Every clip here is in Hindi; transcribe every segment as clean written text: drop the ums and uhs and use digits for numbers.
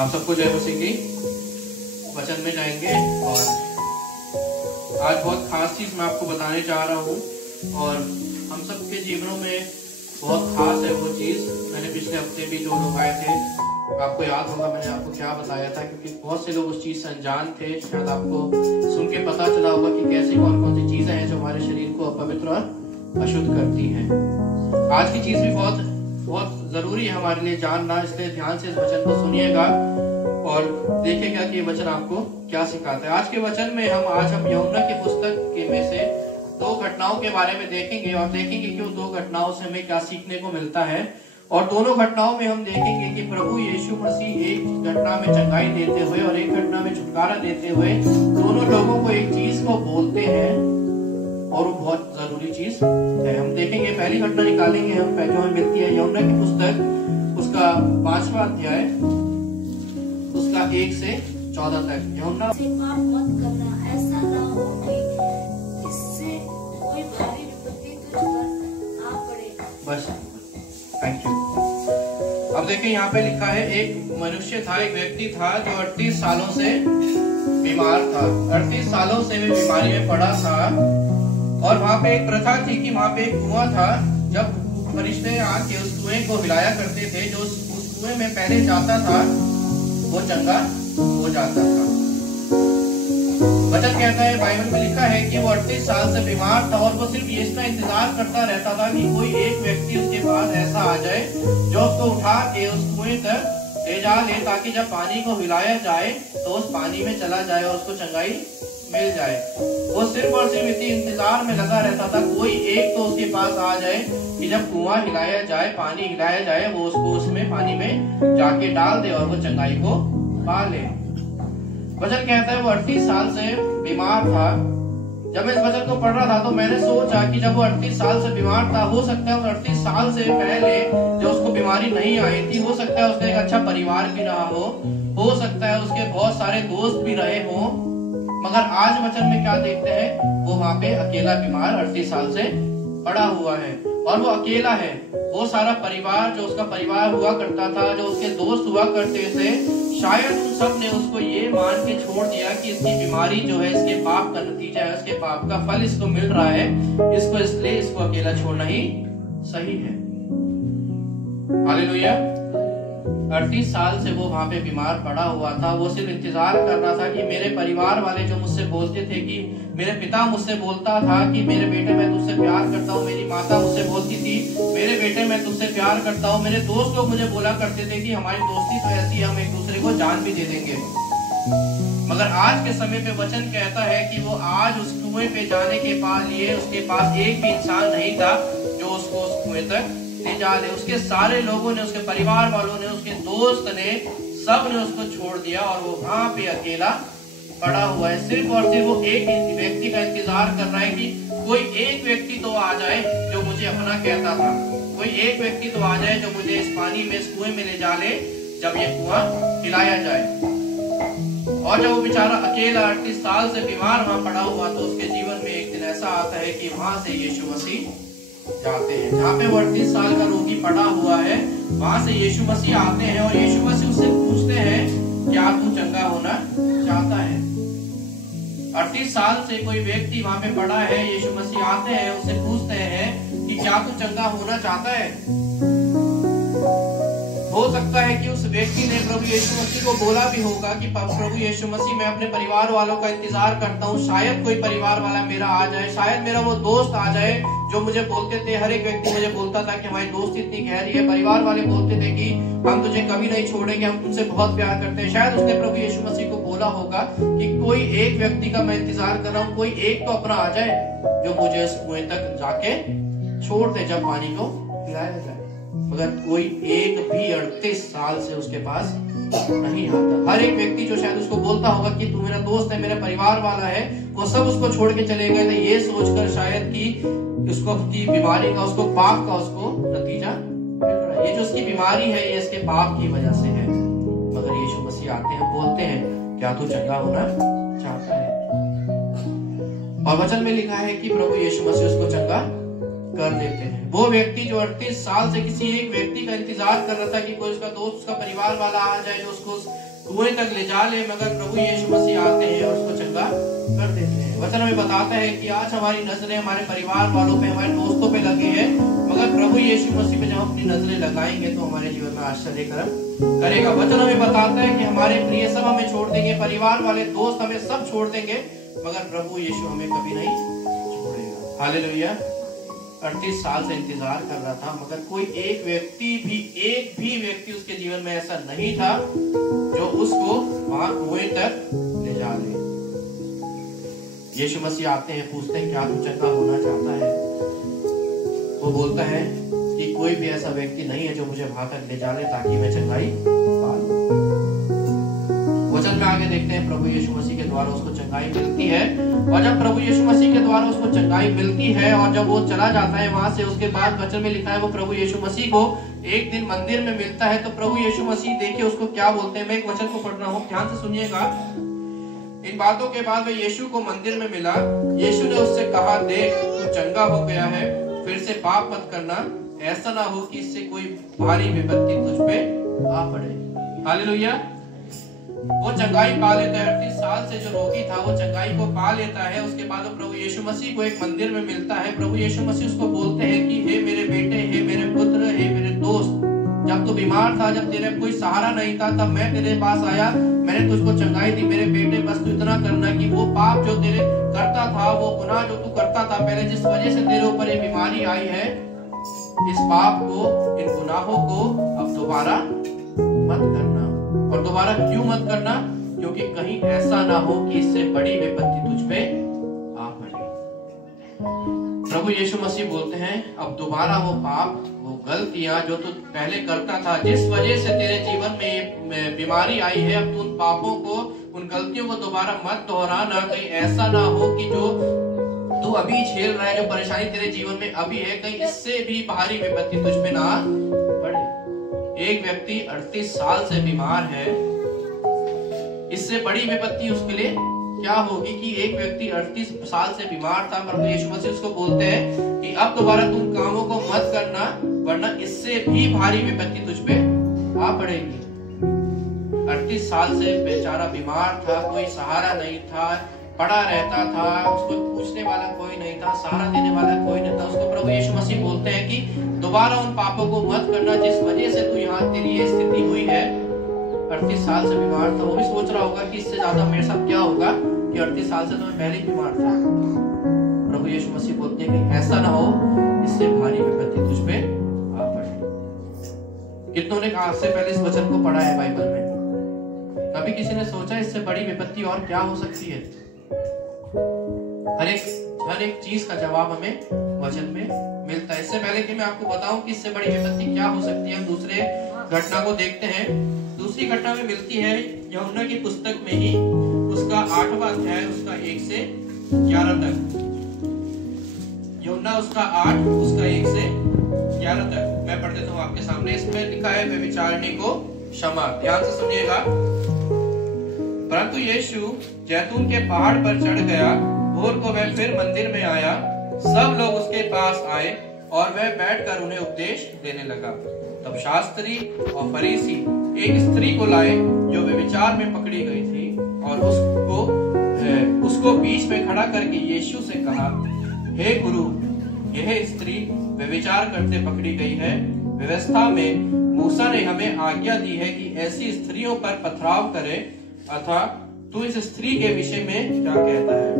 आप सबको जय मसीह की। वचन में जाएंगे और आज बहुत खास चीज मैं आपको बताने जा रहा हूँ और हम सबके जीवनों में बहुत खास है वो चीज। मैंने पिछले हफ्ते भी जो लोग आए थे, आपको याद होगा मैंने आपको क्या बताया था, क्योंकि बहुत से लोग उस चीज से अनजान थे। शायद आपको सुन के पता चला होगा कि कैसी कौन कौन सी चीजें हैं जो हमारे शरीर को अपवित्र और अशुद्ध करती हैं। आज की चीज भी बहुत बहुत जरूरी है हमारे लिए जानना, इसलिए ध्यान से इस वचन को सुनिएगा और देखिएगा कि ये वचन आपको क्या सिखाता है। आज के वचन में हम यूहन्ना की पुस्तक के में से 2 घटनाओं के बारे में देखेंगे और देखेंगे कि उन 2 घटनाओं से हमें क्या सीखने को मिलता है। और दोनों घटनाओं में हम देखेंगे कि प्रभु यीशु मसीह एक घटना में चंगाई देते हुए और एक घटना में छुटकारा देते हुए दोनों लोगों को एक चीज को बोलते हैं और वो बहुत जरूरी चीज है। हम देखेंगे, पहली घटना निकालेंगे हम जो हमें मिलती है यूहन्ना की पुस्तक उसका 5वां अध्याय उसका 1 से 14 तक। यूहन्ना से पाप मत करना, ऐसा ना हो कि इससे कोई भारी विपत्ति तुझ पर आ पड़े। बस, थैंक यू। अब देखिए यहाँ पे लिखा है, एक मनुष्य था, एक व्यक्ति था जो 38 सालों से बीमार था। 38 सालों से वे बीमारी में पड़ा था और वहाँ पे एक प्रथा थी कि वहाँ पे एक कुआं था। जब फरिश्ते आके उस कुएं को हिलाया करते थे, जो उस कुएं में पहले जाता था वो चंगा हो जाता था। वचन कहता है, बाइबल में लिखा है कि वो 38 साल से बीमार था और वो सिर्फ इसका इंतजार करता रहता था कि कोई एक व्यक्ति उसके पास ऐसा आ जाए जो उसको उठा के उस कुएं तक ले जा ले, ताकि जब पानी को हिलाया जाए तो उस पानी में चला जाए और उसको चंगाई मिल जाए। वो सिर्फ और सिर्फ इसी इंतजार में लगा रहता था, कोई एक तो उसके पास आ जाए कि जब कुआं हिलाया जाए, पानी हिलाया जाए, वो उसको उसमें पानी में जाके डाल दे और वो चंगाई को पा ले। वचन कहता है वो 38 साल से बीमार था। जब मैं इस वचन को पढ़ रहा था तो मैंने सोचा कि जब वो 38 साल से बीमार था, हो सकता है उस 38 साल से पहले जब उसको बीमारी नहीं आई थी, हो सकता है उसका एक अच्छा परिवार भी रहा हो सकता है उसके बहुत सारे दोस्त भी रहे हो, मगर आज वचन में क्या देखते हैं, वो वहाँ पे अकेला बीमार 38 साल से पड़ा हुआ है और वो अकेला है। वो सारा परिवार जो उसका परिवार हुआ करता था, जो उसके दोस्त हुआ करते थे, शायद उन सब ने उसको ये मान के छोड़ दिया कि इसकी बीमारी जो है इसके पाप का नतीजा है, उसके पाप का फल इसको मिल रहा है, इसलिए इसको अकेला छोड़ना ही सही है। हालेलुया। 38 साल से वो वहाँ पे बीमार पड़ा हुआ था। वो सिर्फ इंतजार कर रहा था कि मेरे परिवार वाले जो मुझसे बोलते थे, कि मेरे पिता मुझसे बोलता था कि मेरे बेटे मैं तुझसे प्यार करता हूँ, मेरी माता मुझसे बोलती थी मेरे बेटे मैं तुझसे प्यार करता हूँ, मेरे दोस्त लोग मुझे बोला करते थे कि हमारी दोस्ती तो ऐसी है, हम एक दूसरे को जान भी दे देंगे। मगर आज के समय पे वचन कहता है कि वो आज उस कुएं पे जाने के लिए उसके पास एक भी इंसान नहीं था जो उसको उस कुएं तक ले जा ले। उसके सारे लोगों ने, उसके परिवार वालों ने, उसके दोस्त ने, सब ने उसको छोड़ दिया और वो वहां पे अकेला पड़ा हुआ है। सिर्फ और सिर्फ वो एक व्यक्ति का इंतजार कर रहा है कि कोई एक व्यक्ति तो आ जाए जो मुझे अपना कहता था, कोई एक व्यक्ति तो आ जाए जो मुझे इस पानी में, इस कुएं में ले जा ले जब ये कुआं हिलाया जाए। और जब वो बेचारा अकेला 38 साल से बीमार वहां पड़ा हुआ, तो उसके जीवन में एक दिन ऐसा आता है कि वहां से यीशु मसीह जाते हैं। जहाँ पे वो 38 साल का रोगी पड़ा हुआ है, वहां से यीशु मसीह आते हैं और यीशु मसीह उससे पूछते हैं, क्या तू चंगा होना चाहता है? 38 साल से कोई व्यक्ति वहां पे पड़ा है, यीशु मसीह आते हैं, उससे पूछते हैं कि क्या तू चंगा होना चाहता है? हो सकता है कि उस व्यक्ति ने प्रभु यीशु मसीह को बोला भी होगा कि प्रभु यीशु मसीह मैं अपने परिवार वालों का इंतजार करता हूँ, शायद कोई परिवार वाला मेरा आ जाए, शायद मेरा वो दोस्त आ जाए जो मुझे बोलते थे। हर एक व्यक्ति मुझे बोलता था कि हमारी दोस्ती इतनी गहरी है, परिवार वाले बोलते थे कि हम तुझे कभी नहीं छोड़ेंगे, हम तुझसे बहुत प्यार करते हैं। शायद उसने प्रभु यीशु मसीह को बोला होगा कि कोई एक व्यक्ति का मैं इंतजार कर रहा हूँ, कोई एक तो अपना आ जाए जो मुझे इस कुएं तक जाके छोड़ दे जब पानी को पिलाया जाए। मगर कोई एक भी 38 साल से उसके पास नहीं आता। हर एक व्यक्ति जो शायद उसको बोलता होगा कि तू मेरा दोस्त है, मेरा परिवार वाला है, वो सब उसको छोड़ के चले गए थे, ये सोचकर शायद कि उसको की बीमारी का, उसको पाप का उसको नतीजा मिल रहा है। ये जो उसकी बीमारी है ये इसके पाप की वजह से है। मगर यीशु मसीह आते हैं, बोलते हैं क्या तू चंगा होना चाहता है? और वचन में लिखा है कि प्रभु यीशु मसीह उसको चंगा कर देते हैं। वो व्यक्ति जो 38 साल से किसी एक व्यक्ति का इंतजार कर रहा था कि कोई उसका दोस्त, उसका परिवार वाला आ जाए जो उसको कुएं तक ले जा ले, मगर प्रभु यीशु मसीह आते हैं और उसको चंगा कर देते हैं। वचन हमें बताता है कि आज हमारी नजरें हमारे परिवार वालों पे, हमारे दोस्तों पे लगी है, मगर प्रभु यीशु मसीह पे जब अपनी नजरें लगाएंगे तो हमारे जीवन में आश्चर्य कर्म करेगा। वचन हमें बताता है कि हमारे प्रिय सब हमें छोड़ देंगे, परिवार वाले, दोस्त हमें सब छोड़ देंगे, मगर प्रभु यीशु हमें कभी नहीं छोड़ेगा। हालेलुया। 38 साल से इंतजार कर रहा था, मगर कोई एक भी व्यक्ति उसके जीवन में ऐसा नहीं था जो उसको वहां कुएं तक ले जा ले। यीशु मसीह आते हैं, पूछते हैं क्या तू चंगा होना चाहता है? वो बोलता है कि कोई भी ऐसा व्यक्ति नहीं है जो मुझे वहां तक ले जा ले ताकि मैं चंगाई पा लूं। वचन में आगे देखते हैं प्रभु यीशु मसीह के द्वारा उसको चंगाई मिलती है, और जब प्रभु यीशु मसीह के द्वारा उसको चंगाई मिलती है और जब वो चला जाता है वहां से, उसके बाद वचन में लिखा है वो प्रभु यीशु मसीह को एक दिन मंदिर में मिलता है। तो प्रभु यीशु मसीह देखिए उसको क्या बोलते हैं। मैं एक वचन को पढ़ रहा हूँ, ध्यान से सुनिएगा। इन बातों के बाद वह यीशु को मंदिर में मिला। यीशु ने उससे कहा, देख तू चंगा हो गया है, फिर से पाप मत करना, ऐसा ना हो कि इससे कोई भारी विपत्ति तुझ पे आ पड़े। हालेलुया। वो चंगाई पा लेता है। 38 साल से जो रोगी था वो चंगाई को पा लेता है। उसके बाद वो प्रभु यीशु मसीह को एक मंदिर में मिलता है। प्रभु यीशु मसीह उसको बोलते हैं कि हे मेरे बेटे, हे मेरे पुत्र, हे मेरे दोस्त, जब तू बीमार था, जब तेरे कोई सहारा नहीं था, तब मैं तेरे पास आया, मैंने तुझको चंगाई दी। मेरे बेटे बस तू इतना करना कि वो पाप जो तेरे करता था, वो गुनाह जो तू करता था पहले, जिस वजह से तेरे ऊपर ये बीमारी आई है, इस पाप को, इन गुनाहों को अब दोबारा मत करना। और दोबारा क्यों मत करना? क्योंकि कहीं ऐसा ना हो कि इससे बड़ी विपत्ति तुझ पे आ पड़े। प्रभु यीशु मसीह बोलते हैं अब दोबारा वो पाप, वो गलतियां जो तू पहले करता था, जिस वजह से तेरे जीवन में बीमारी आई है, अब तू उन पापों को, उन गलतियों को दोबारा मत दोहराना। कहीं ऐसा ना हो कि जो तू अभी झेल रहा है, जो परेशानी तेरे जीवन में अभी है, कहीं इससे भी भारी विपत्ति तुझ पे ना पड़े। एक व्यक्ति 38 साल से बीमार है, इससे बड़ी विपत्ति उसके लिए क्या होगी कि एक व्यक्ति 38 साल से बीमार था। प्रभु यीशु मसीह उसको बोलते हैं कि अब दोबारा तुम कामों को मत करना, वरना इससे भी भारी विपत्ति तुझ पे आ पड़ेगी। 38 साल से बेचारा बीमार था, कोई सहारा नहीं था, पड़ा रहता था, उसको पूछने वाला कोई नहीं था, सहारा देने वाला कोई नहीं था। उसको प्रभु यीशु मसीह बोलते हैं कि दोबारा उन पापों को मत करना जिस वजह से तू यहाँ तेरी ये स्थिति हुई है। 38 साल से बीमार था, वो भी सोच रहा होगा कि इससे ज्यादा मेरे साथ क्या होगा कि 38 साल से तो मैं पहले ही बीमार था। प्रभु यीशु मसीह बोलते हैं कि ऐसा ना हो इससे भारी विपत्ति तुझ पे आ पड़े। कितनों ने आज से पहले इस वचन को पढ़ा है बाइबल में? कभी किसी ने सोचा इससे बड़ी विपत्ति और क्या हो सकती है? हर एक चीज का जवाब हमें वचन में मिलता है। इससे पहले कि मैं आपको बताऊं कि इससे बड़ी विपत्ति क्या हो सकती है, दूसरे घटना को देखते हैं। दूसरी घटना में मिलती है यूहन्ना की पुस्तक में ही, उसका 8वां अध्याय, उसका 1 से 11 तक। यूहन्ना उसका 8, उसका 1 से 11 तक मैं पढ़ देता हूँ आपके सामने। इसमें लिखा है व्यभिचारिणी को क्षमा। ध्यान से सुनिएगा। परंतु यीशु जैतून के पहाड़ पर चढ़ गया। भोर को वह फिर मंदिर में आया। सब लोग उसके पास आए और वह बैठकर उन्हें उपदेश देने लगा। तब शास्त्री और फरीसी एक स्त्री को लाए जो व्यभिचार में पकड़ी गई थी, और उसको बीच में खड़ा करके यीशु से कहा, हे गुरु, यह स्त्री व्यभिचार करते पकड़ी गई है। व्यवस्था में मूसा ने हमें आज्ञा दी है कि ऐसी स्त्रियों पर पथराव करे, अतः तू इस स्त्री के विषय में क्या कहता है?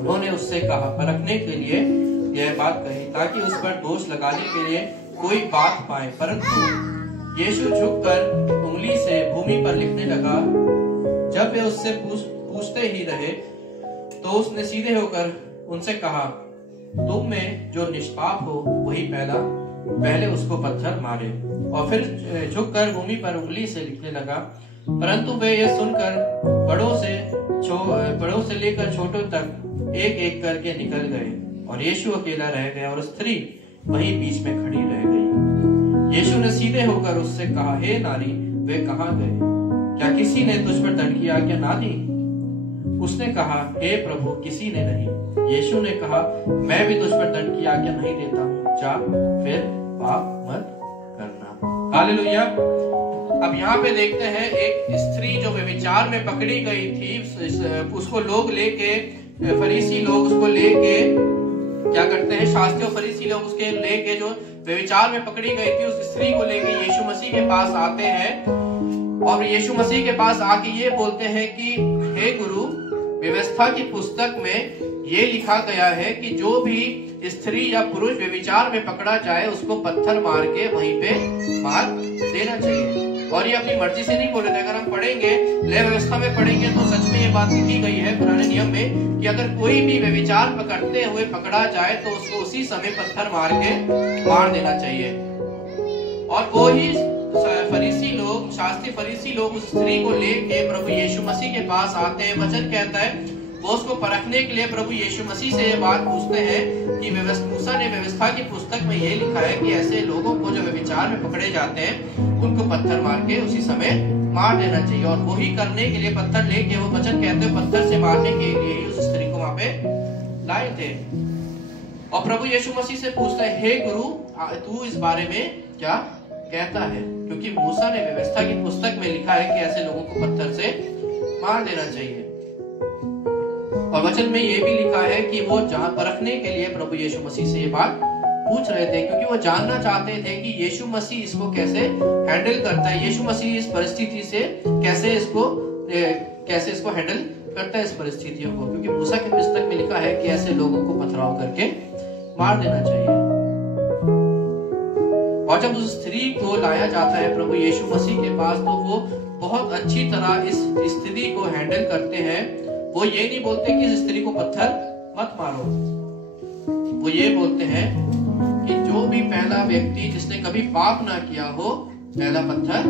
उन्होंने उससे कहा, परखने के लिए यह बात कही ताकि उस पर दोष लगाने के लिए कोई बात पाए। परंतु यीशु झुककर उंगली से भूमि पर लिखने लगा। जब वे उससे पूछते ही रहे तो उसने सीधे होकर उनसे कहा, तुम में जो निष्पाप हो वही पहले उसको पत्थर मारे। और फिर झुककर भूमि पर उंगली से लिखने लगा। परंतु वे यह सुनकर बड़ों से लेकर छोटों तक एक एक करके निकल गए, और यीशु अकेला रह गया और स्त्री वहीं बीच में खड़ी रह गई। यीशु ने सीधे होकर उससे कहा, हे नारी, वे कहाँ गए? क्या किसी ने तुझ पर दंड की आज्ञा ना दी? उसने कहा, हे प्रभु, किसी ने नहीं। यीशु ने कहा, मैं भी तुझ पर दंड की आज्ञा नहीं देता हूँ, जा फिर पाप मत करना। हालेलुया। अब यहाँ पे देखते हैं एक स्त्री जो व्यभिचार में पकड़ी गई थी, उसको लोग लेके, फरीसी लोग उसको लेके क्या करते हैं, शास्त्री और फरीसी लोग उसके लेके, जो व्यभिचार में पकड़ी गई थी उस स्त्री को लेके यीशु मसीह के पास आते हैं और यीशु मसीह के पास आके ये बोलते हैं कि हे गुरु, व्यवस्था की पुस्तक में ये लिखा गया है कि जो भी स्त्री या पुरुष व्यभिचार में पकड़ा जाए उसको पत्थर मार के वहीं पे मार देना चाहिए। और ये अपनी मर्जी से नहीं बोल रहे थे। अगर हम पढ़ेंगे, लय व्यवस्था में पढ़ेंगे तो सच में ये बात लिखी गई है पुराने नियम में कि अगर कोई भी व्यभिचार करते हुए पकड़ा जाए तो उसको उसी समय पत्थर मार के मार देना चाहिए। और वो ही फरीसी लोग, शास्त्री फरीसी लोग उस स्त्री को लेके प्रभु यीशु मसीह के पास आते हैं। वचन कहता है वो उसको परखने के लिए प्रभु यीशु मसीह से ये बात पूछते हैं कि मूसा ने व्यवस्था की पुस्तक में ये लिखा है कि ऐसे लोगों को जो व्यभिचार में पकड़े जाते हैं उनको पत्थर मार के उसी समय मार देना चाहिए। और वही करने के लिए पत्थर लेके, वो वचन कहते हैं पत्थर से मारने के लिए ही उस स्त्री को वहां पे लाए थे। और प्रभु यीशु मसीह से पूछते हैं, हे गुरु, तू इस बारे में क्या कहता है? क्योंकि मूसा ने व्यवस्था की पुस्तक में लिखा है कि ऐसे लोगों को पत्थर से मार देना चाहिए। और वचन में ये भी लिखा है कि वो परखने के लिए प्रभु यीशु मसीह से ये बात पूछ रहे थे, क्योंकि वो जानना चाहते थे कि यीशु मसीह इसको कैसे हैंडल करता है, यीशु मसीह इस परिस्थिति से कैसे इसको हैंडल करता है, इस परिस्थितियों को। क्योंकि मूसा की पुस्तक में लिखा है कि ऐसे लोगों को पथराव करके मार देना चाहिए। और जब उस स्त्री को लाया जाता है प्रभु यीशु मसीह के पास, तो वो बहुत अच्छी तरह इस स्थिति को हैंडल करते हैं। वो ये नहीं बोलते कि इस स्त्री को पत्थर मत मारो, वो ये बोलते हैं कि जो भी पहला व्यक्ति जिसने कभी पाप ना किया हो, पहला पत्थर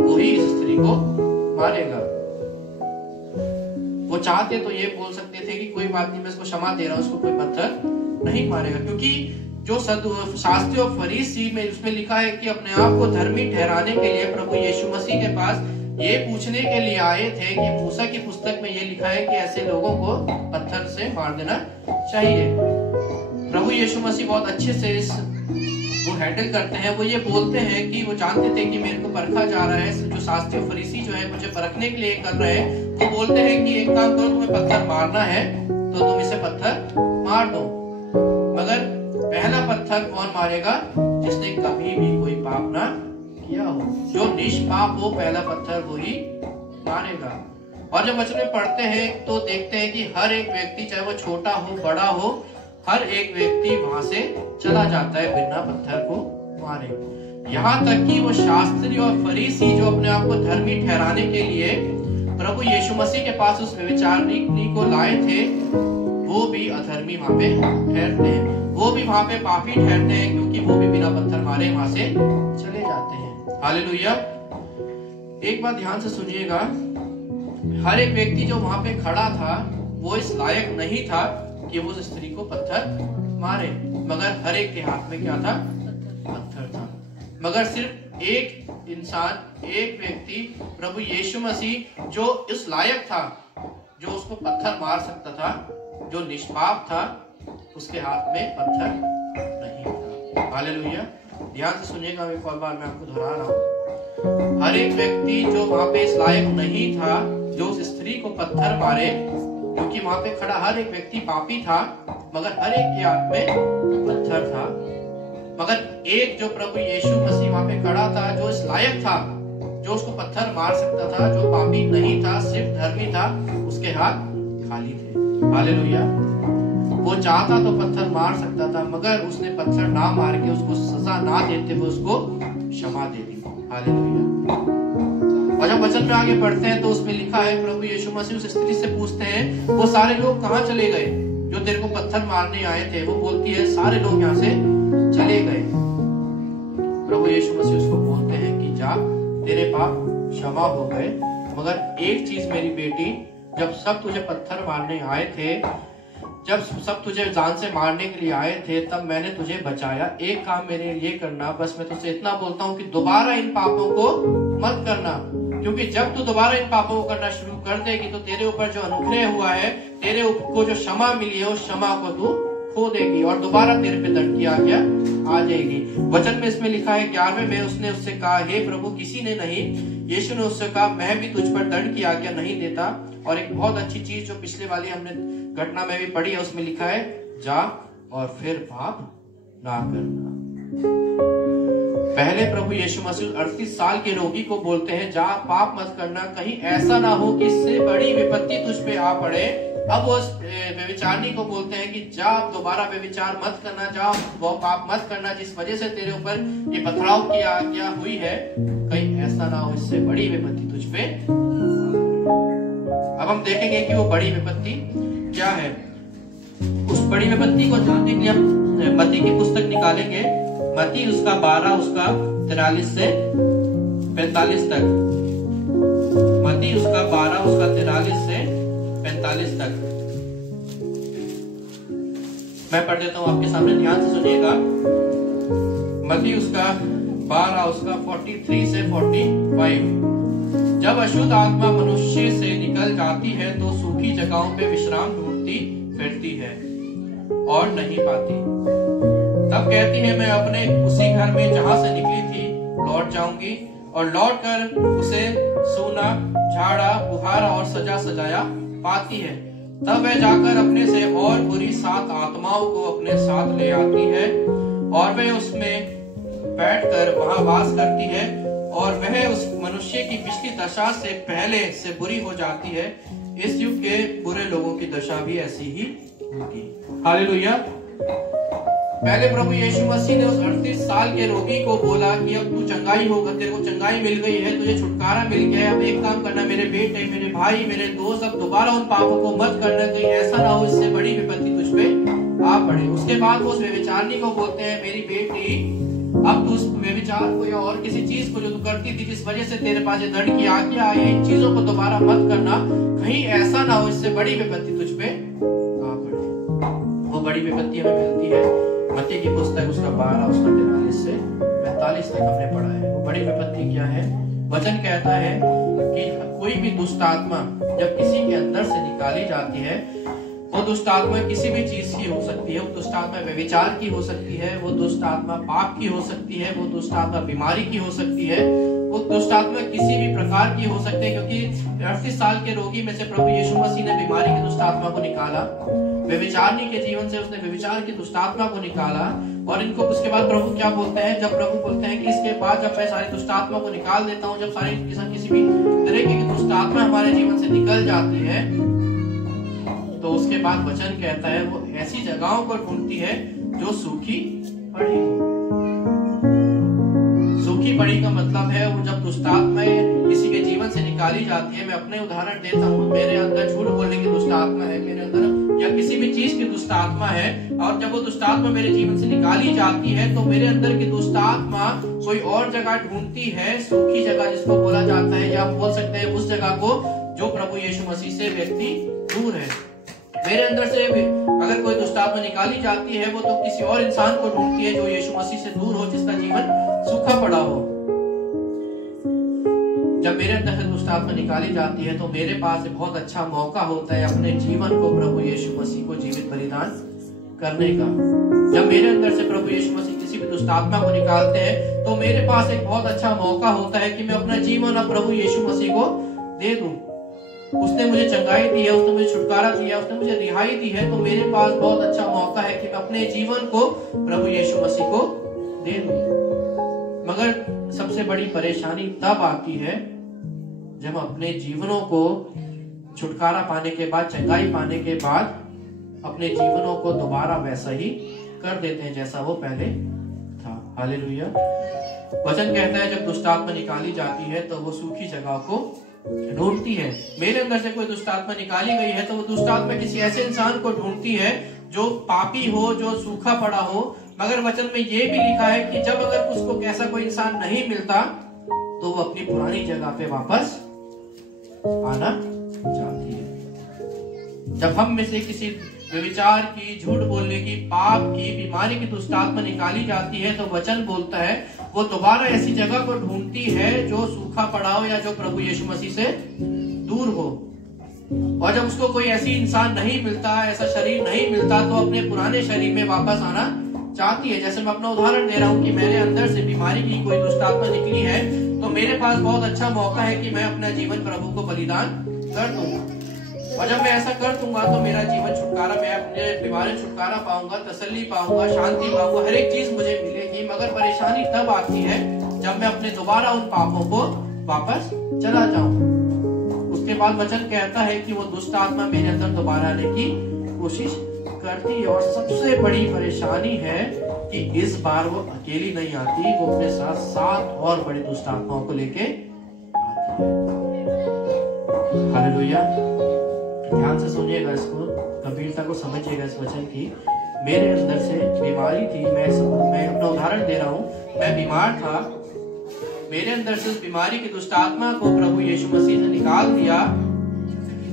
वही इस स्त्री को मारेगा। वो चाहते तो ये बोल सकते थे कि कोई बात नहीं, मैं इसको क्षमा दे रहा हूं, उसको कोई पत्थर नहीं मारेगा। क्योंकि जो शास्त्री और फरीसी में उसमें लिखा है कि अपने आप को धर्मी ठहराने के लिए प्रभु यीशु मसीह के पास ये पूछने के लिए आए थे कि मूसा की पुस्तक में ये लिखा है कि ऐसे लोगों को पत्थर से मार देना चाहिए। प्रभु यीशु मसीह बहुत अच्छे से वो हैंडल करते हैं। वो ये बोलते हैं कि वो जानते थे कि मेरे को परखा जा रहा है, जो शास्त्री फरीसी जो है मुझे परखने के लिए कर रहे हैं। वो बोलते हैं कि एक काम करो, तुम्हें पत्थर मारना है तो तुम इसे पत्थर मार दो, मगर पहला पत्थर कौन मारेगा? जिसने कभी भी कोई पाप ना किया हो, जो निष्पाप हो, पहला पत्थर वो ही मारेगा। और जब वचन में पढ़ते हैं तो देखते हैं कि हर एक व्यक्ति, चाहे वो छोटा हो बड़ा हो, हर एक व्यक्ति वहां से चला जाता है बिना पत्थर को मारे। यहाँ तक कि वो शास्त्री और फरीसी जो अपने आप को धर्मी ठहराने के लिए प्रभु यीशु मसीह के पास उस व्यभिचारिणी को लाए थे, वो भी अधर्मी वहां पे ठहरते हैं, वो भी वहां पे पापी ठहरते हैं, क्योंकि वो भी बिना पत्थर मारे वहां से चले जाते हैं। हालेलुया। एक बात ध्यान से सुनिएगा, हर एक व्यक्ति जो वहां पे खड़ा था वो इस लायक नहीं था कि वो उस स्त्री को पत्थर मारे, मगर हर एक के हाथ में क्या था? पत्थर था। मगर सिर्फ एक इंसान, एक व्यक्ति, प्रभु यीशु मसीह, जो इस लायक था, जो उसको पत्थर मार सकता था, जो निष्पाप था, उसके हाथ में पत्थर नहीं था। हालेलुया। ध्यान से सुनिएगा, एक और बार मैं आपको दोहरा रहा हूँ। हर एक व्यक्ति जो वहां पे इस लायक नहीं था जो उस स्त्री को पत्थर मारे, क्योंकि वहां पे खड़ा हर एक व्यक्ति पापी था, मगर हर एक के हाथ में पत्थर था। मगर एक जो प्रभु यीशु मसीह वहां पे खड़ा था, जो इस लायक था, जो उसको पत्थर मार सकता था, जो पापी नहीं था, सिर्फ धर्मी था, उसके हाथ खाली थे। हालेलुया। वो चाहता तो पत्थर मार सकता था, मगर उसने पत्थर ना मार के, उसको सजा ना देते हुए उसको क्षमा दे दी। हालेलुया। और जब वचन में आगे पढ़ते हैं तो उसमें लिखा है, प्रभु यीशु मसीह उस स्त्री से पूछते हैं, वो सारे लोग कहाँ चले गए जो तेरे को पत्थर मारने आए थे? वो बोलती है, सारे लोग यहाँ से चले गए। प्रभु यीशु मसीह उसको बोलते हैं कि जा, तेरे पाप क्षमा हो गए, मगर एक चीज मेरी बेटी, जब सब तुझे पत्थर मारने आए थे, जब सब तुझे जान से मारने के लिए आए थे, तब मैंने तुझे बचाया। एक काम मेरे लिए करना, बस मैं तुझसे इतना बोलता हूँ कि दोबारा इन पापों को मत करना, क्योंकि जब तू दोबारा इन पापों को करना शुरू कर देगी तो तेरे ऊपर जो अनुग्रह हुआ है, तेरे को जो क्षमा मिली है, उस क्षमा को तू खो देगी और दोबारा तेरे पे दंड की आज्ञा आ जाएगी। वचन में इसमें लिखा है 11वें में उसने उससे कहा, हे प्रभु किसी ने नहीं। यीशु ने उससे कहा, मैं भी तुझ पर दंड की आज्ञा नहीं देता। और एक बहुत अच्छी चीज जो पिछले वाली हमने घटना में भी पढ़ी है, उसमें लिखा है, जा और फिर पाप ना करना। पहले प्रभु यीशु मसीह 38 साल के रोगी को बोलते हैं, जा पाप मत करना, कहीं ऐसा ना हो कि इससे बड़ी विपत्ति तुझ पे आ पड़े। अब वो व्यभिचारिणी को बोलते हैं कि जा दोबारा व्यभिचार मत करना, जा वो पाप मत करना जिस वजह से तेरे ऊपर ये पथराव की आज्ञा हुई है, कहीं ऐसा ना हो इससे बड़ी विपत्ति तुझ पे। अब हम देखेंगे कि वो बड़ी विपत्ति क्या है। उस बड़ी विपत्ति को जानने के लिए हम मत्ती की पुस्तक निकालेंगे। मत्ती उसका 12 उसका 43 से 45 तक। मत्ती उसका 12 उसका 43 से 45 तक मैं पढ़ देता हूं आपके सामने, ध्यान से सुनिएगा। मत्ती उसका 12 उसका 43 से 45। जब अशुद्ध आत्मा मनुष्य से निकल जाती है तो सूखी जगहों पे विश्राम ढूंढती फिरती है और नहीं पाती। तब कहती है, मैं अपने उसी घर में जहां से निकली थी लौट जाऊंगी, और लौट कर उसे सूना, झाड़ा, बुहारा और सजा सजाया पाती है। तब वह जाकर अपने से और बुरी 7 आत्माओं को अपने साथ ले आती है और वह उसमें बैठकर वहां वास करती है, और वह उस मनुष्य की पिछली दशा से पहले से बुरी हो जाती है। इस युग के बुरे लोगों की दशा भी ऐसी ही होगी। हालेलुया। पहले प्रभु यीशु मसीह ने उस 38 साल के रोगी को बोला कि अब तू चंगाई होगा, तेरे को चंगाई मिल गई है, तुझे छुटकारा मिल गया है। अब एक काम करना, मेरे बेटे, मेरे भाई, मेरे दोस्त, अब दोबारा उन पापों को मत करना, कहीं ऐसा ना हो इससे बड़ी विपत्ति तुझ पे आ पड़े। उसके बाद वो उस व्यभिचारिणी को बोलते हैं, मेरी बेटी, अब तू उस व्यभिचार को या और किसी चीज को जो तू करती थी जिस वजह से तेरे पास दंड की आज्ञा आई है, इन चीजों को दोबारा मत करना, कहीं ऐसा ना हो इससे बड़ी विपत्ति तुझ पे आ पड़े। वो बड़ी विपत्ति हमें मिलती है मत्ती की पुस्तक उसका 12 उसका 43 से 45 तक हमने पढ़ा है। वो बड़ी विपत्ति क्या है? वचन कहता है कि कोई भी दुष्ट आत्मा जब किसी के अंदर से निकाली जाती है, वो दुष्ट आत्मा किसी भी चीज की हो सकती है। वो दुष्ट आत्मा व्यभिचार की हो सकती है, वो दुष्ट आत्मा पाप की हो सकती है, वो दुष्ट आत्मा बीमारी की हो सकती है, वो दुष्ट आत्मा किसी भी प्रकार की हो सकती है। क्योंकि 38 साल के रोगी में से प्रभु यीशु मसीह ने बीमारी की दुष्ट आत्मा को निकाला, व्यभिचारिणी के जीवन से उसने व्यभिचार की दुष्ट आत्मा को निकाला। और इनको उसके बाद प्रभु क्या बोलते हैं? जब प्रभु बोलते हैं कि इसके बाद जब मैं सारी दुष्ट आत्मा को निकाल देता हूँ, जब सारी किसी भी तरह की दुष्ट आत्मा हमारे जीवन से निकल जाती है, तो उसके बाद वचन कहता है वो ऐसी जगहों को ढूंढती है जो सूखी पड़ी हो। सूखी पड़ी का मतलब है वो जब दुष्ट आत्माएं किसी के जीवन से निकाली जाती है। मैं अपने उदाहरण देता हूँ, मेरे अंदर झूठ बोलने की दुष्ट आत्मा है, मेरे अंदर या किसी भी चीज की दुष्ट आत्मा है, और जब वो दुष्ट आत्मा मेरे जीवन से निकाली जाती है तो मेरे अंदर की दुष्ट आत्मा कोई और जगह ढूंढती है, सूखी जगह जिसको बोला जाता है, या आप बोल सकते हैं उस जगह को जो प्रभु यीशु मसीह से व्यक्ति दूर है। मेरे अंदर से अगर कोई दुष्ट आत्मा निकाली जाती है, वो तो किसी और इंसान को ढूंढती है जो यीशु मसीह से दूर हो, जिसका जीवन सूखा पड़ा हो। जब मेरे अंदर से दुष्ट आत्मा निकाली जाती है तो मेरे पास एक बहुत अच्छा मौका होता है अपने जीवन को प्रभु यीशु मसीह को जीवित बलिदान करने का। जब मेरे अंदर से प्रभु यीशु मसीह किसी भी दुष्ट आत्मा को निकालते हैं तो मेरे पास एक बहुत अच्छा मौका होता है कि मैं अपना जीवन अब प्रभु यीशु मसीह को दे दूं। उसने मुझे चंगाई दी है, उसने मुझे छुटकारा दिया, उसने मुझे रिहाई दी है, तो मेरे पास बहुत अच्छा मौका है कि मैं अपने जीवन को प्रभु यीशु मसीह को दे दूं। मगर सबसे बड़ी परेशानी तब आती है जब अपने जीवनों को छुटकारा पाने के बाद, चंगाई पाने के बाद अपने जीवनों को दोबारा वैसा ही कर देते हैं जैसा वो पहले था। हालेलुया। वचन कहता है जब दुष्ट आत्मा निकाली जाती है तो वो सूखी जगह को ढूंढती है। मेरे अंदर से कोई दुष्ट आत्मा निकाली गई है तो वो दुष्ट आत्मा किसी ऐसे इंसान को ढूंढती है जो पापी हो, जो सूखा पड़ा हो। मगर वचन में ये भी लिखा है कि जब अगर उसको ऐसा कोई इंसान नहीं मिलता तो वो अपनी पुरानी जगह पे वापस आना चाहती है। जब हम में से किसी व्यभिचार की, झूठ बोलने की, पाप की, बीमारी की दुष्ट आत्मा निकाली जाती है तो वचन बोलता है वो दोबारा ऐसी जगह को ढूंढती है जो सूखा पड़ा हो या जो प्रभु यीशु मसीह से दूर हो। और जब उसको कोई ऐसी इंसान नहीं मिलता, ऐसा शरीर नहीं मिलता, तो अपने पुराने शरीर में वापस आना चाहती है। जैसे मैं अपना उदाहरण दे रहा हूँ कि मेरे अंदर से बीमारी की कोई दुष्ट आत्मा निकली है, तो मेरे पास बहुत अच्छा मौका है कि मैं अपना जीवन प्रभु को बलिदान कर दूंगा। और जब मैं ऐसा कर दूंगा तो मेरा जीवन छुटकारा, मैं अपने बीमारी छुटकारा पाऊंगा, तसल्ली पाऊंगा, शांति पाऊंगा, हर एक चीज मुझे मिलेगी। मगर परेशानी तब आती है जब मैं अपने दोबारा उन पापों को वापस चला जाऊं। उसके बाद वचन कहता है कि वो दुष्ट आत्मा मेरे अंदर दोबारा आने की कोशिश करती है। और सबसे बड़ी परेशानी है कि इस बार वो अकेली नहीं आती, वो अपने साथ 7 और बड़ी दुष्ट आत्माओं को लेके आती है। हालेलुया। ध्यान से सुनिएगा इसको, गंभीरता को समझिएगा इस वचन की। मेरे अंदर से बीमारी थी, मैं अपना उदाहरण दे रहा हूँ, मैं बीमार था, मेरे अंदर से उस बीमारी की दुष्ट आत्मा को प्रभु यीशु मसीह ने निकाल दिया।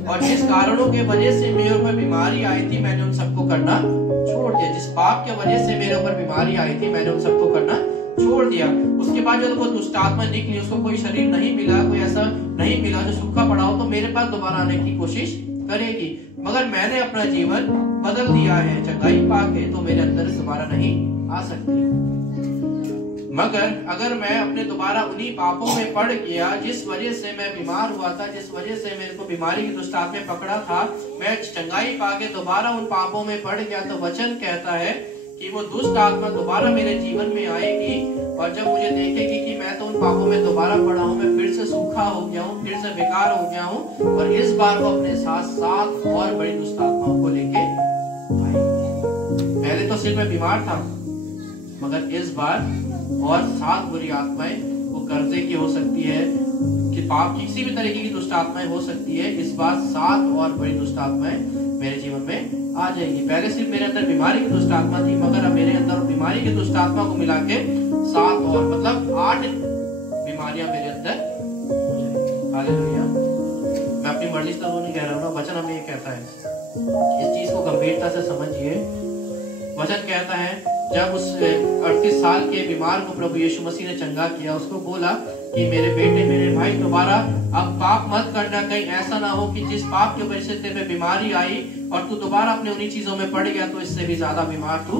और जिस कारणों के वजह से मेरे ऊपर बीमारी आई थी, मैंने उन सबको करना छोड़ दिया। जिस पाप के वजह से मेरे ऊपर बीमारी आई थी, मैंने उन सबको करना छोड़ दिया। उसके बाद जब वो दुष्ट आत्मा निकली, उसको कोई शरीर नहीं मिला, कोई ऐसा नहीं मिला जो सूखा पड़ा हो, तो मेरे पास दोबारा आने की कोशिश करेगी। मगर मैंने अपना जीवन बदल दिया है, चंगाई पाके, तो मेरे अंदर दोबारा नहीं आ सकती। मगर अगर मैं अपने दोबारा उन्हीं पापों में पड़ गया जिस वजह से मैं बीमार हुआ था, जिस वजह से मेरे को बीमारी की दुष्ट आत्मा में पकड़ा था, मैं चंगाई पाके दोबारा उन पापों में पड़ गया, तो वचन कहता है कि वो दुष्ट आत्मा दोबारा मेरे जीवन में आएगी। और जब मुझे देखेगी कि मैं तो उन पापों में दोबारा पड़ा हूँ, मैं फिर से सूखा हो गया हूँ, फिर से बेकार हो गया हूँ, और इस बार वो अपने साथ 7 और बड़ी दुष्ट आत्माओं को लेके आएगी। पहले तो सिर्फ मैं बीमार था, मगर इस बार और 7 बुरी आत्माएं, वो कर्जे की हो सकती है, कि पाप की किसी भी तरीके की दुष्ट आत्माएं हो सकती है। इस बार 7 और बड़ी दुष्ट आत्माएं मेरे जीवन में आ जाएगी। पहले सिर्फ मेरे अंदर बीमारी की दुष्ट आत्मा थी, मगर अब मेरे अंदर बीमारी की दुष्ट आत्मा को मिला के 7 और, मतलब 8 बीमारियां मेरे अंदर हो जाएगी। हालेलुया। मैं अपनी मर्जी से तो नहीं कह रहा हूँ ना, वचन हमें ये कहता है। इस चीज को गंभीरता से समझिए। वचन कहता है जब उस 38 साल के बीमार को प्रभु यीशु मसीह ने चंगा किया, उसको बोला कि मेरे बेटे, मेरे भाई, दोबारा अब पाप मत करना। कहीं ऐसा ना हो कि जिस पाप की वजह से तेरे बीमारी आई और तू दोबारा अपने उन्हीं चीजों में पड़ गया, तो इससे भी ज्यादा बीमार तू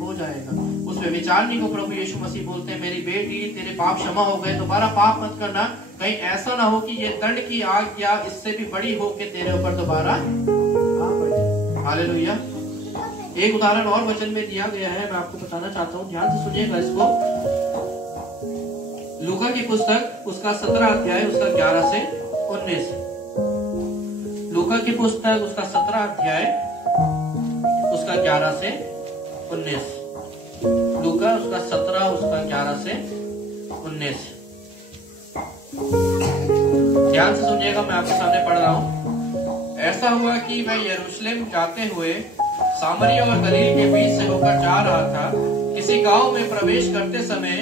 हो जाएगा। उस व्यभिचारिणी को प्रभु यीशु मसीह बोलते हैं, मेरी बेटी, तेरे पाप क्षमा हो गए, दोबारा पाप मत करना। कहीं ऐसा ना हो कि ये दंड की आग या इससे भी बड़ी हो के तेरे ऊपर दोबारा आ पड़े। हालेलुया। एक उदाहरण और वचन में दिया गया है, मैं आपको बताना चाहता हूँ, ध्यान से सुनिएगा इसको। लूका की पुस्तक उसका 17 अध्याय उसका 11 से 19। लूका की पुस्तक उसका 17 अध्याय उसका 11 से 19। लूका उसका 17 उसका 11 से 19। ध्यान से सुनिएगा, मैं आपके सामने पढ़ रहा हूँ। ऐसा हुआ कि मैं यरूशलेम जाते हुए सामरिया और गलील के बीच से होकर जा रहा था। किसी गांव में प्रवेश करते समय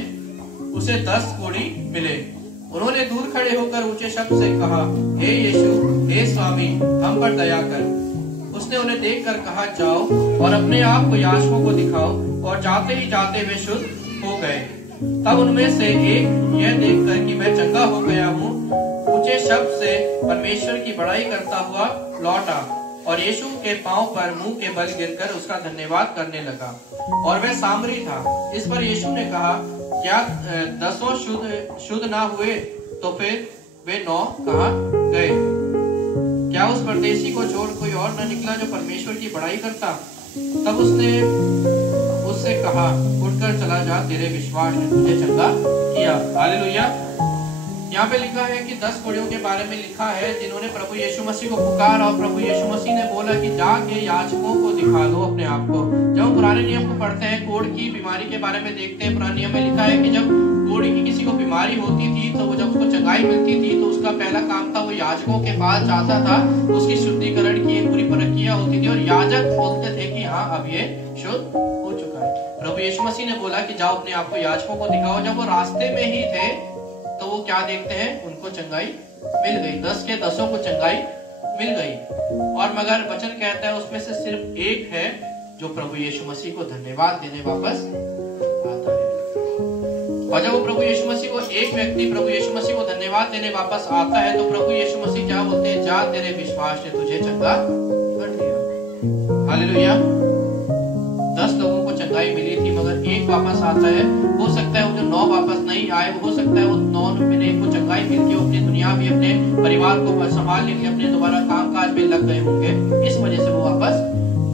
उसे 10 कोढ़ी मिले। उन्होंने दूर खड़े होकर ऊंचे शब्द से कहा, हे यीशु, हे स्वामी, हम पर दया कर। उसने उन्हें देखकर कहा, जाओ और अपने आप को याजकों को दिखाओ। और जाते ही जाते वे शुद्ध हो गए। तब उनमें से एक यह देखकर कि मैं चंगा हो गया हूँ, ऊंचे शब्द से परमेश्वर की बड़ाई करता हुआ लौटा और यीशु के पांव पर मुंह के बल गिरकर उसका धन्यवाद करने लगा। और वह सामरी था। इस पर यीशु ने कहा, क्या 10 शुद्ध ना हुए? तो फिर वे 9 कहाँ गए? क्या उस परदेशी को छोड़ कोई और न निकला जो परमेश्वर की बड़ाई करता? तब उसने उससे कहा, उठकर चला जा, तेरे विश्वास ने तुझे चंगा किया। हालेलुया। यहाँ पे लिखा है कि 10 कोढ़ियों के बारे में लिखा है जिन्होंने प्रभु यीशु मसीह को पुकारा और प्रभु यीशु मसीह ने बोला कि जाके याजकों को दिखा दो अपने आप को। जब हम पुराने नियम को पढ़ते हैं, कोढ़ की बीमारी के बारे में देखते हैं, पुराने नियम में लिखा है कि जब कोढ़ की किसी को बीमारी होती थी तो वो जब उसको चंगाई मिलती थी तो उसका पहला काम था वो याजकों के पास जाता था, उसकी शुद्धिकरण की एक पूरी प्रक्रिया होती थी और याजक बोलते थे कि हाँ अब ये शुद्ध हो चुका है। प्रभु यीशु मसीह ने बोला कि जाओ अपने आप को याजकों को दिखाओ। जब वो रास्ते में ही थे तो वो क्या देखते हैं, उनको चंगाई मिल गई। 10 के 10 को चंगाई मिल गई। और मगर वचन कहता है उसमें से सिर्फ एक है जो प्रभु यीशु मसीह को धन्यवाद देने वापस आता है। और जब वो प्रभु यीशु मसीह को एक व्यक्ति प्रभु यीशु मसीह को धन्यवाद देने वापस आता है तो प्रभु यीशु मसीह क्या बोलते हैं, जा तेरे विश्वास ने तुझे चंगा कर दिया। हालेलुया। 10 लोगों को चंगाई मिली थी मगर एक वापस आता है। हो सकता है वो जो 9 वापस नहीं आए, हो सकता है वो 9 में को चंगाई मिल के अपनी दुनिया भी अपने परिवार को संभालने के अपने दोबारा कामकाज में लग गए होंगे, इस वजह से वो वापस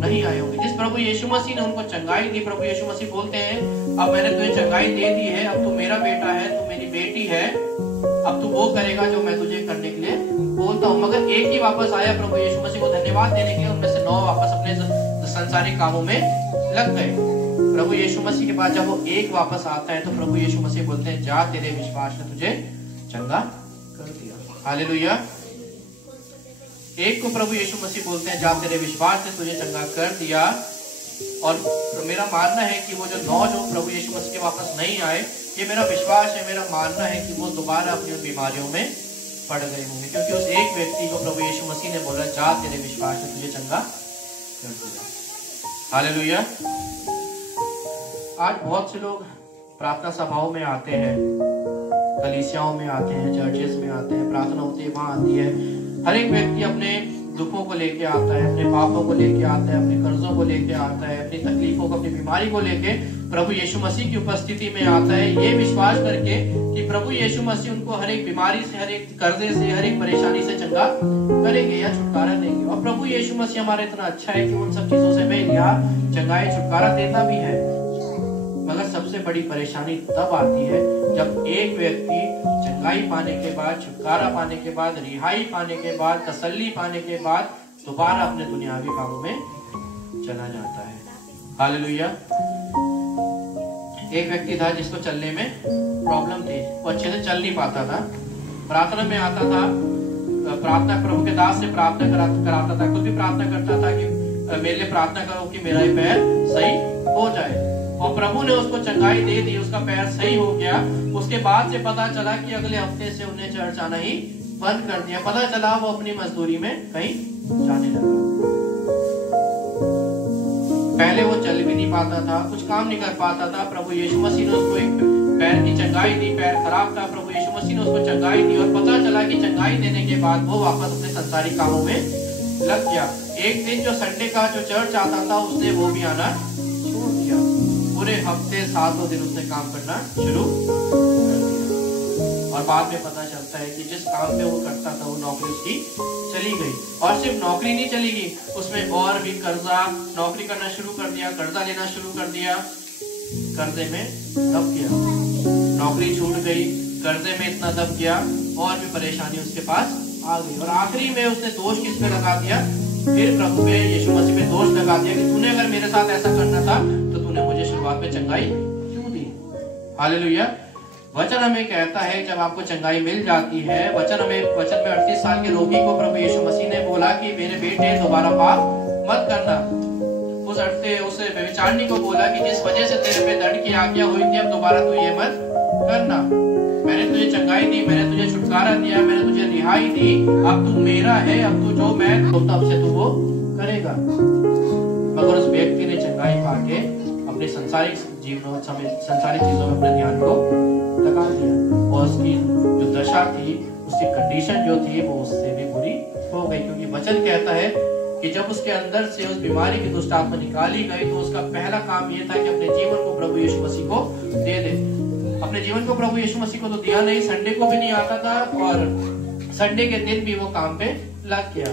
नहीं आए होंगे। जिस प्रभु यीशु मसीह ने उनको चंगाई दी, प्रभु यीशु मसीह बोलते हैं अब मैंने तुझे चंगाई दे दी है, अब तू मेरा बेटा है, तू मेरी बेटी है, अब तू वो करेगा जो मैं तुझे करने के लिए बोलता हूँ। मगर एक ही वापस आया प्रभु यीशु मसीह को धन्यवाद देने के लिए, उनमें से 9 वापस अपने संसारिक कामों में लग गए। प्रभु यीशु मसीह के बाद जब वो एक वापस आता है तो प्रभु यीशु मसीह बोलते हैं जा तेरे विश्वास ने तुझे चंगा कर दिया। हालेलुया। एक को प्रभु यीशु मसीह बोलते हैं जा तेरे विश्वास ने तुझे चंगा कर दिया। और मेरा मानना है कि वो जो 9 जो प्रभु यीशु मसीह के वापस नहीं आए, ये मेरा विश्वास है, मेरा मानना है कि वो दोबारा अपनी उन बीमारियों में पड़ गए होंगे, क्योंकि उस एक व्यक्ति को प्रभु यीशु मसीह ने बोला जा तेरे विश्वास ने तुझे चंगा कर दिया। हालेलुया। आज बहुत से लोग प्रार्थना सभाओं में आते हैं, कलीसियाओं में आते हैं, चर्चेस में आते हैं, प्रार्थना होती है, वहां आती है। हर एक व्यक्ति अपने दुखों को लेके आता है, अपने पापों को लेके आता है, अपने कर्जों को लेके आता है, अपनी तकलीफों को, अपनी बीमारी को लेके प्रभु यीशु मसीह की उपस्थिति में आता है, ये विश्वास करके कि प्रभु यीशु मसीह उनको हर एक बीमारी से, हर एक कर्जे से, हर एक परेशानी से चंगा करेंगे या छुटकारा देंगे। और प्रभु यीशु मसीह हमारा इतना अच्छा है कि उन सब चीजों से मैं यहाँ चंगाई छुटकारा देता भी है। मगर सबसे बड़ी परेशानी तब आती है जब एक व्यक्ति चंगाई पाने के बाद, छुटकारा पाने के बाद, रिहाई पाने के बाद, तसल्ली पाने के बाद दोबारा अपने दुनियावी कामों में चला जाता है। हालेलुया। एक व्यक्ति था जिसको चलने में प्रॉब्लम थी, वो अच्छे से चल नहीं पाता था, प्रार्थना में आता था, प्रार्थना प्रभु के दास से प्रार्थना कराता था, खुद भी प्रार्थना करता था कि मेरे लिए प्रार्थना करो कि मेरा ये पैर सही हो जाए। और प्रभु ने उसको चंगाई दे दी, उसका पैर सही हो गया। उसके बाद से पता चला कि अगले हफ्ते से उन्हें चर्च आना ही बंद कर दिया। पता चला वो अपनी मजदूरी में कहीं जाने लगा। पहले वो चल भी नहीं पाता था, कुछ काम नहीं कर पाता था। प्रभु यीशु मसीह ने उसको एक पैर की चंगाई दी, पैर खराब था, प्रभु यीशु मसीह ने उसको चंगाई दी। और पता चला कि चंगाई देने के बाद वो वापस अपने संसारिक कामों में लग गया। एक दिन जो संडे का जो चर्च आता था उसने वो भी आना छोड़ दिया। पूरे हफ्ते 7 दिन उसने काम करना शुरू कर दिया। और बाद में पता चलता है कि जिस काम में वो करता था वो नौकरी उसकी चली गई। और सिर्फ नौकरी नहीं चली गई, उसमें और भी कर्जा, नौकरी करना शुरू कर दिया, कर्जा लेना शुरू कर दिया, कर्जे में दब गया। नौकरी छूट गई, कर्जे में इतना दब गया, और भी परेशानी उसके पास आ गई। और आखिरी में उसने दोष किस पे लगा दिया? फिर प्रभु पे, यीशु मसीह पे दोष लगा दिया कि तूने अगर मेरे साथ ऐसा करना था तो तूने मुझे शुरुआत में चंगाई क्यों दी? हालेलुया। वचन हमें कहता है जब आपको चंगाई मिल जाती है, वचन में 38 साल के रोगी को प्रभु यीशु मसीह ने बोला कि मेरे बेटे दोबारा पाप मत करना। उस व्यभिचारिणी को बोला कि जिस वजह से तेरे पे दंड की आज्ञा हुई थी, अब दोबारा तू ये मत करना। मैंने तुझे चंगाई दी, मैंने तुझे छुटकारा दिया, मैंने तुझे रिहाई दी, अब तू मेरा है, अब तू जो मैं तब से तू वो करेगा। मगर उस व्यक्ति ने चंगाई पाके अपने संसारिक जीवन, संसारिक चीजों में अपने ध्यान को लगा दिया, और उसकी जो दशा थी, उसकी कंडीशन जो थी वो उससे भी बुरी हो गई। क्योंकि वचन कहता है कि जब उसके अंदर से उस बीमारी की दुष्ट आत्मा निकाली गई तो उसका पहला काम यह था कि अपने जीवन को प्रभु यीशु मसीह को दे दे। अपने जीवन को प्रभु यीशु मसीह को तो दिया नहीं, संडे को भी नहीं आता था, और संडे के दिन भी वो काम पे लग गया।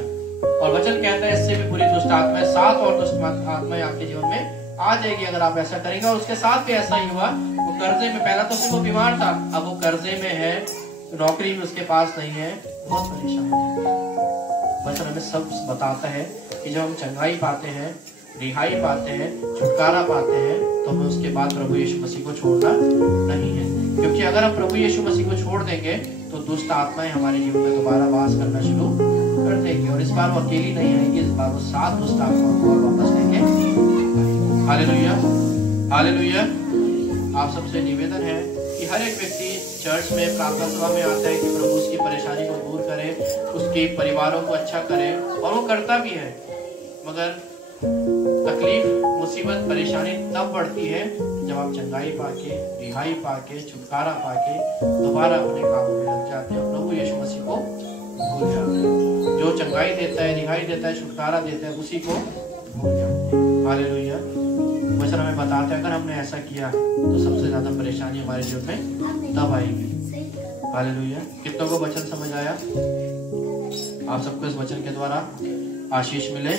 और वचन कहता है इससे भी बुरी दुष्ट आत्माएं, 7 और दुष्ट आत्माएं आपके जीवन में आ जाएगी अगर आप ऐसा करेंगे। और उसके साथ भी ऐसा ही हुआ। वो कर्जे में, पहला तो सिर्फ वो बीमार था, अब वो कर्जे में है, नौकरी भी उसके पास नहीं है, बहुत परेशान है। वचन हमें सब बताता है कि जब हम चंगाई पाते हैं, रिहाई पाते हैं, छुटकारा पाते हैं, तो हमें उसके बाद प्रभु यीशु मसीह को छोड़ना नहीं है। क्योंकि अगर हम प्रभु यीशु मसीह को छोड़ देंगे तो दुष्ट आत्माएं हमारे जीवन में दोबारा वास करना शुरू कर देंगी। और इस बार वो अकेली नहीं आएगी, इस बार वो 7 दुष्ट आत्माओं को वापस लेके। Hallelujah, hallelujah. आप सबसे निवेदन है कि हर एक व्यक्ति चर्च में, प्रार्थना सभा में आता है कि प्रभु उसकी परेशानी को दूर करे, उसके परिवारों को अच्छा करे, और वो करता भी है। मगर तकलीफ, मुसीबत, परेशानी तब बढ़ती है जब आप चंगाई पाके, रिहाई पाके, छुटकारा पाके दोबारा अपने कामों में लग जाते हैं, प्रभु यीशु मसीह को भूल जाते हैं। जो चंगाई देता है, रिहाई देता है, छुटकारा देता है, उसी को भूल जाते हैं। हालेलुया। वैसे हमें बताते हैं अगर हमने ऐसा किया तो सबसे ज्यादा परेशानी हमारे जीवन में तब आएगी। हालेलुया। कितनों को वचन समझ आया? आप सबको इस वचन के द्वारा आशीष मिले।